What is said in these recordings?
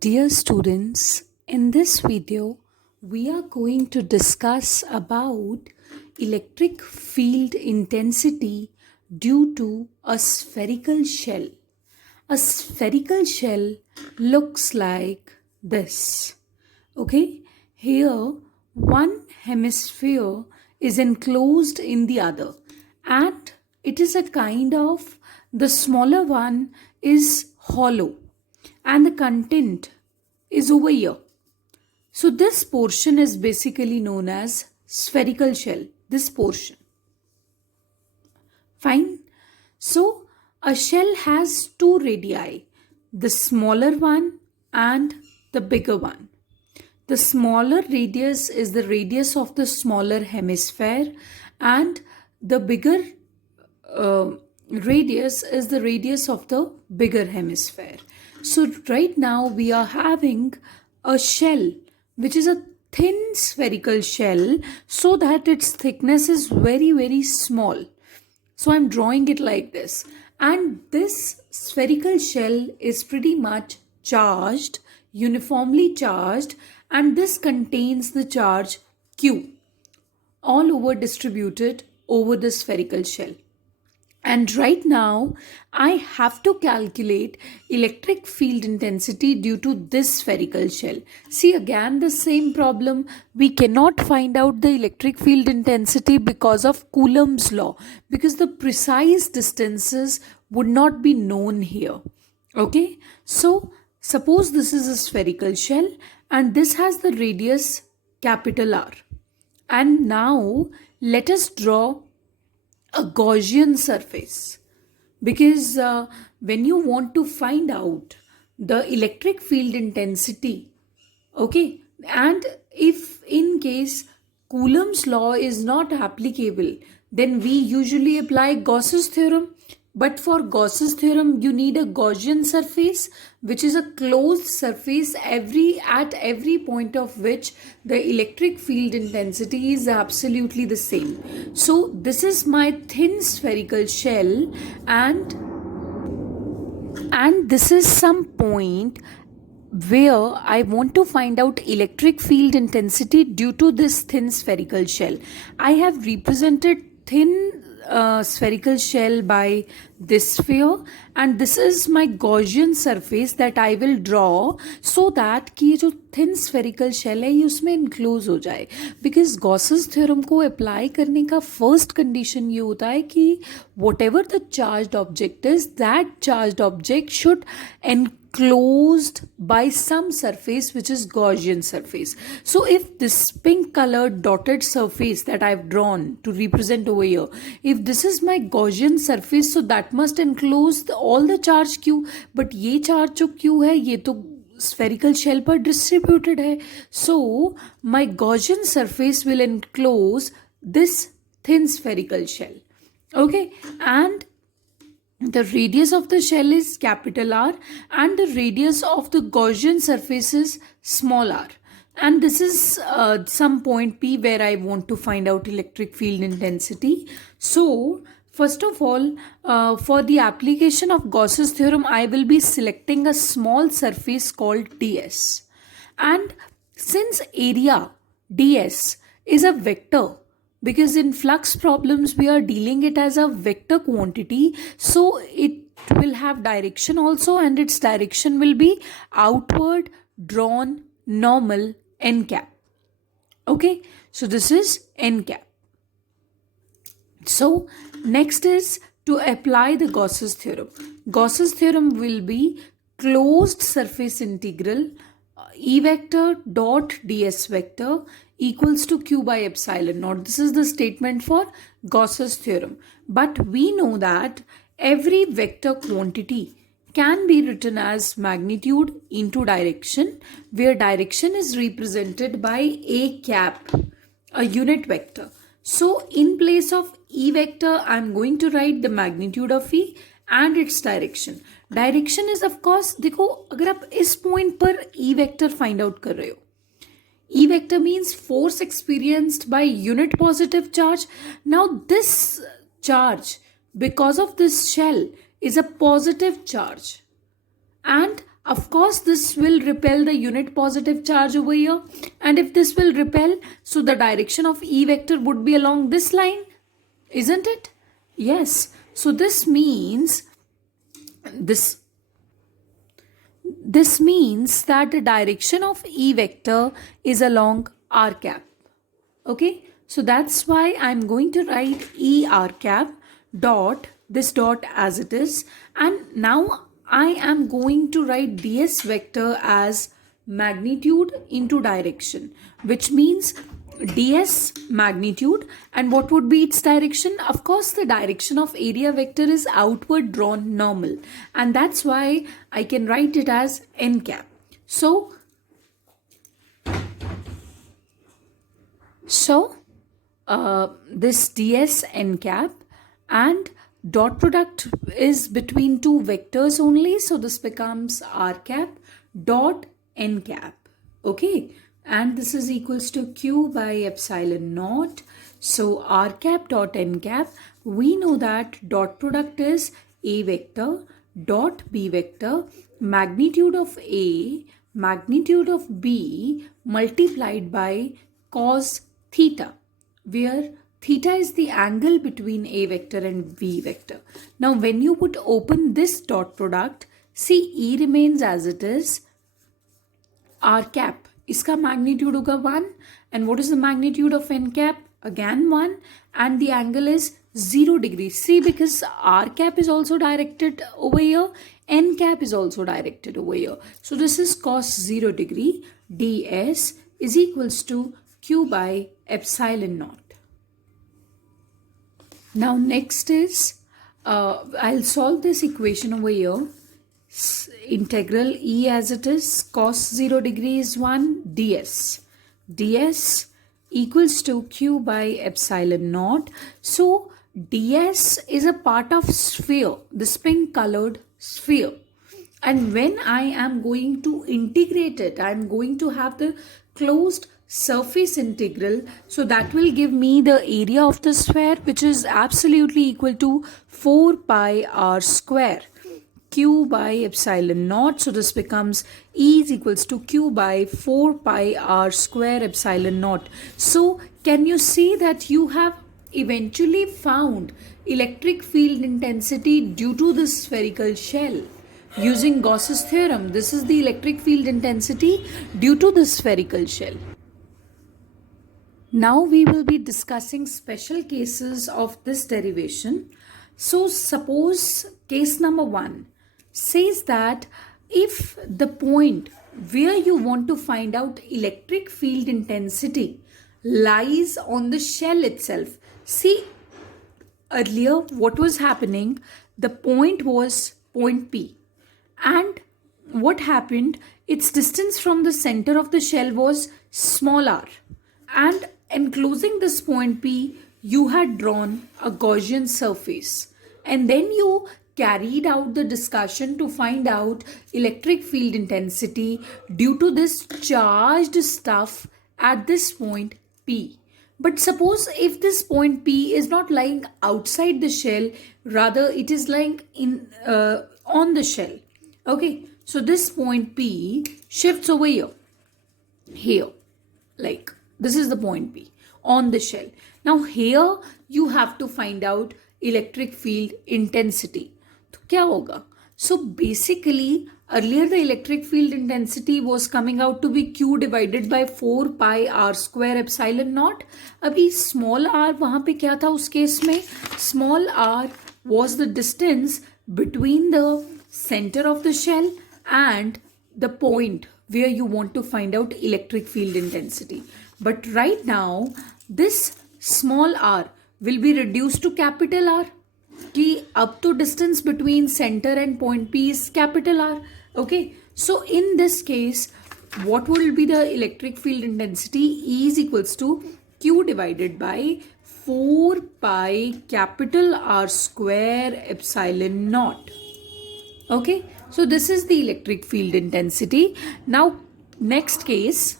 Dear students, in this video, we are going to discuss about electric field intensity due to a spherical shell. A spherical shell looks like this. Okay, here one hemisphere is enclosed in the other, and it is a kind of the smaller one is hollow and the content is over here. So this portion is basically known as spherical shell. This portion. Fine. So a shell has two radii, the smaller one and the bigger one. The smaller radius is the radius of the smaller hemisphere, and the bigger radius is the radius of the bigger hemisphere. So right now we are having a shell which is a thin spherical shell, so that its thickness is very small. So I'm drawing it like this, and this spherical shell is pretty much charged, uniformly charged, and this contains the charge Q all over distributed over the spherical shell. And right now, I have to calculate electric field intensity due to this spherical shell. See, again the same problem. We cannot find out the electric field intensity because of Coulomb's law, because the precise distances would not be known here. Okay, so suppose this is a spherical shell and this has the radius capital R. And now let us draw a Gaussian surface, because when you want to find out the electric field intensity, okay, and if in case Coulomb's law is not applicable, then we usually apply Gauss's theorem. But for Gauss's theorem, you need a Gaussian surface, which is a closed surface at every point of which the electric field intensity is absolutely the same. So this is my thin spherical shell, and this is some point where I want to find out electric field intensity due to this thin spherical shell. I have represented thin spherical shell by this sphere, and this is my Gaussian surface that I will draw, so that कि ये जो thin spherical shell है ये उसमें enclose हो जाए. Because Gauss's theorem को apply करने का first condition ये होता है कि whatever the charged object is, that charged object should enclosed by some surface which is Gaussian surface. So if this pink colored dotted surface that I've drawn to represent over here, if this is my Gaussian surface, so that must enclose all the charge Q. But ये charge जो Q है ये तो spherical shell पर distributed है. So my Gaussian surface will enclose this thin spherical shell. Okay, and the radius of the shell is capital R, and the radius of the Gaussian surface is small r. And this is some point P where I want to find out electric field intensity. So first of all, for the application of Gauss's theorem, I will be selecting a small surface called ds. And since area ds is a vector, because in flux problems we are dealing it as a vector quantity, so it will have direction also, and its direction will be outward drawn normal n cap. Okay, so this is n cap. So next is to apply the Gauss's theorem. Gauss's theorem will be closed surface integral E vector dot ds vector equals to q by epsilon naught. This is the statement for Gauss's theorem. But we know that every vector quantity can be written as magnitude into direction, where direction is represented by a cap, a unit vector. So in place of E vector, I am going to write the magnitude of E and its direction. Direction is of course, देखो अगर आप इस point पर E vector find out कर रहे हो, E vector means force experienced by unit positive charge. Now this charge, because of this shell, is a positive charge, and Of course, this will repel the unit positive charge over here. And if this will repel, so the direction of E vector would be along this line, isn't it? Yes. So this means this means that the direction of E vector is along r cap. Okay, so that's why I'm going to write E r cap dot this dot as it is, and now I am going to write ds vector as magnitude into direction, which means ds magnitude, and what would be its direction? Of course, the direction of area vector is outward drawn normal, and that's why I can write it as n cap. So this ds n cap, and dot product is between two vectors only, so this becomes r cap dot n cap. Okay, and this is equals to q by epsilon naught. So r cap dot n cap, we know that dot product is a vector dot b vector, magnitude of a, magnitude of b multiplied by cos theta, where theta is the angle between a vector and b vector. Now when you would open this dot product, see E remains as it is, r cap, iska magnitude hoga 1, and what is the magnitude of n cap? Again 1, and the angle is 0 degrees. See, because r cap is also directed over here, n cap is also directed over here. So this is cos 0 degree, ds is equals to q by epsilon naught. Now next is, I'll solve this equation over here. Integral E as it is, cos 0 degree is 1, ds. ds equals to q by epsilon naught. So ds is a part of sphere, this pink colored sphere. And when I am going to integrate it, I am going to have the closed surface integral, so that will give me the area of the sphere, which is absolutely equal to 4 pi r square, q by epsilon naught. So this becomes E is equals to q by 4 pi r square epsilon naught. So can you see that you have eventually found electric field intensity due to this spherical shell? Using Gauss's theorem, this is the electric field intensity due to the spherical shell. Now we will be discussing special cases of this derivation. So suppose case number 1 says that if the point where you want to find out electric field intensity lies on the shell itself. See, earlier what was happening, the point was point P, and what happened, its distance from the center of the shell was small r, and enclosing this point P, you had drawn a Gaussian surface, and then you carried out the discussion to find out electric field intensity due to this charged stuff at this point P. But suppose if this point P is not lying outside the shell, rather it is lying on the shell. Okay, so this point P shifts over here, like this is the point P on the shell. Now here you have to find out electric field intensity. तो क्या होगा? So basically earlier the electric field intensity was coming out to be Q divided by 4 pi r square epsilon naught. अभी small r वहाँ पे क्या था उस case में? Small r was the distance between the center of the shell and the point where you want to find out electric field intensity. But right now this small r will be reduced to capital R. कि अब तो distance between center and point P is capital R. Okay, so in this case, what will be the electric field intensity? E is equals to Q divided by 4 pi capital R square epsilon naught. Okay, so this is the electric field intensity. Now, next case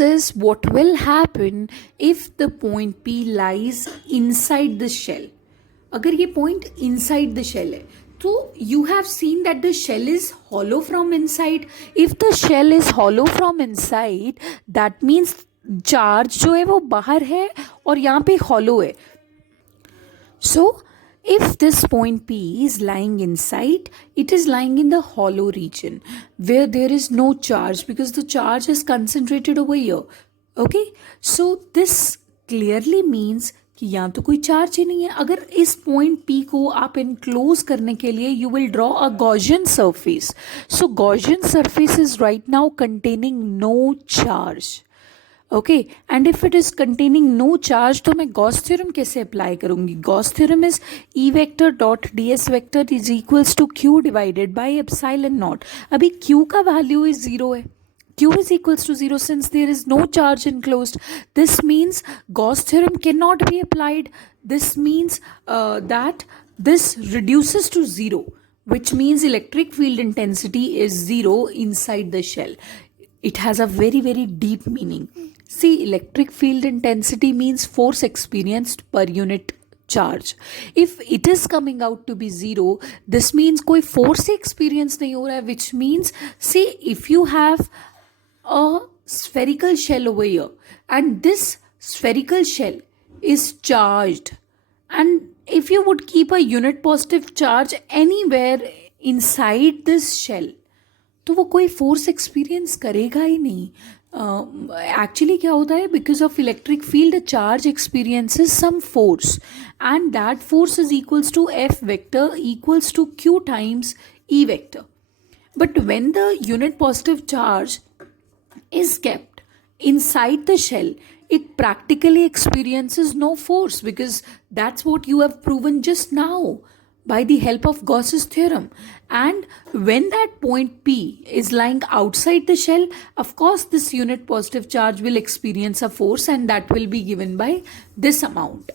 is what will happen if the point P lies inside the shell. अगर ये point inside the shell है, तो So you have seen that the shell is hollow from inside. If the shell is hollow from inside, that means charge जो है वो बाहर है और यहाँ पे hollow है. So, if this point P is lying inside, it is lying in the hollow region where there is no charge because the charge is concentrated over here. Okay, so this clearly means कि यहाँ तो कोई charge ही नहीं है. अगर इस point P को आप इनक्लोज करने के लिए you will draw a Gaussian surface. So Gaussian surface is right now containing no charge. Okay and if it is containing no charge तो मैं गॉस थ्योरम कैसे अप्लाई करूंगी. Gauss theorem is E vector dot d s vector is equals to q divided by epsilon naught. अभी q का value is zero है. Q is equals to 0 since there is no charge enclosed. This means Gauss theorem cannot be applied. This means that this reduces to 0, which means electric field intensity is 0 inside the shell. It has a very, very deep meaning. See, electric field intensity means force experienced per unit charge. If it is coming out to be 0, this means कोई force experience नहीं हो रहा है, which means, see, if you have a spherical shell over here and this spherical shell is charged, and if you would keep a unit positive charge anywhere inside this shell, तो वो कोई force experience करेगा ही नहीं. Actually क्या होता है, because of electric field charge experiences some force and that force is equals to F vector equals to q times E vector. But when the unit positive charge is kept inside the shell, it practically experiences no force because that's what you have proven just now by the help of Gauss's theorem. And when that point P is lying outside the shell, of course this unit positive charge will experience a force and that will be given by this amount.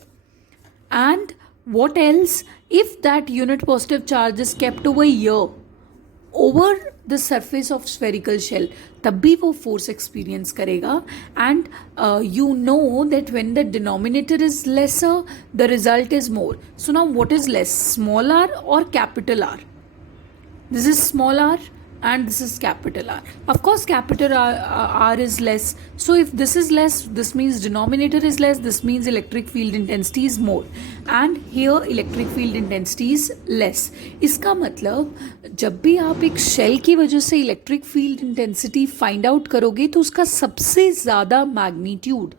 And what else? If that unit positive charge is kept over here, over the surface of spherical shell, तब भी वो force experience करेगा. And you know that when the denominator is lesser, the result is more. So now what is less, small r or capital R? This is small r and this is capital R. Of course capital R is less. So if this is less, this means denominator is less, this means electric field intensity is more, and here electric field intensity is less. इसका मतलब जब भी आप एक shell की वजह से electric field intensity find out करोगे तो उसका सबसे ज़्यादा मैग्नीट्यूड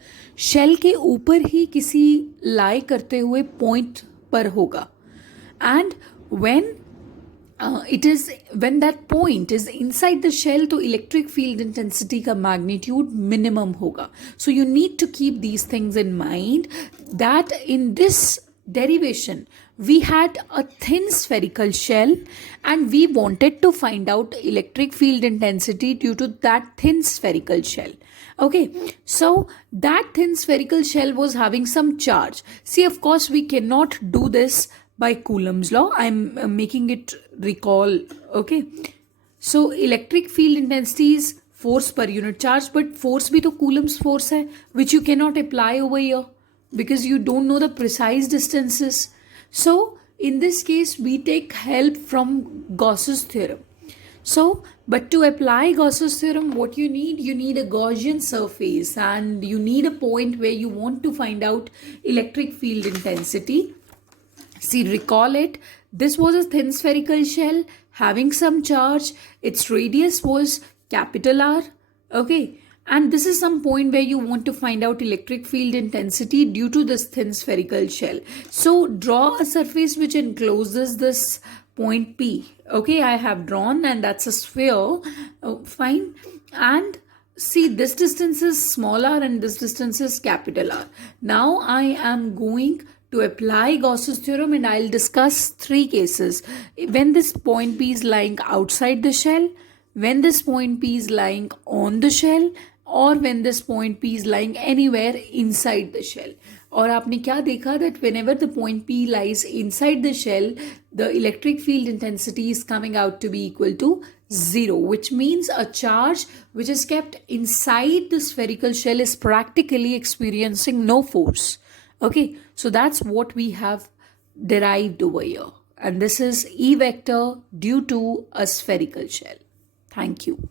शेल के ऊपर ही किसी लाई करते हुए पॉइंट पर होगा. And when that point is inside the shell, तो electric field intensity का magnitude minimum होगा. So you need to keep these things in mind, that in this derivation we had a thin spherical shell and we wanted to find out electric field intensity due to that thin spherical shell. Okay, so that thin spherical shell was having some charge. See, of course we cannot do this by Coulomb's law. I'm making it recall. Okay, so electric field intensity is force per unit charge, but force भी तो Coulomb's force है, which you cannot apply over here because you don't know the precise distances. So in this case we take help from Gauss's theorem. So, but to apply Gauss's theorem, what you need a Gaussian surface and you need a point where you want to find out electric field intensity. See, recall it. This was a thin spherical shell having some charge. Its radius was capital R. Okay. And this is some point where you want to find out electric field intensity due to this thin spherical shell. So draw a surface which encloses this point P. Okay, I have drawn and that's a sphere. Oh, fine. And see, this distance is small r and this distance is capital R. Now I am going to apply Gauss's theorem and I'll discuss three cases. When this point P is lying outside the shell, when this point P is lying on the shell, or when this point P is lying anywhere inside the shell. और आपने क्या देखा, that whenever the point P lies inside the shell, the electric field intensity is coming out to be equal to 0, which means a charge which is kept inside the spherical shell is practically experiencing no force. Okay, so that's what we have derived over here. and this is E vector due to a spherical shell. Thank you.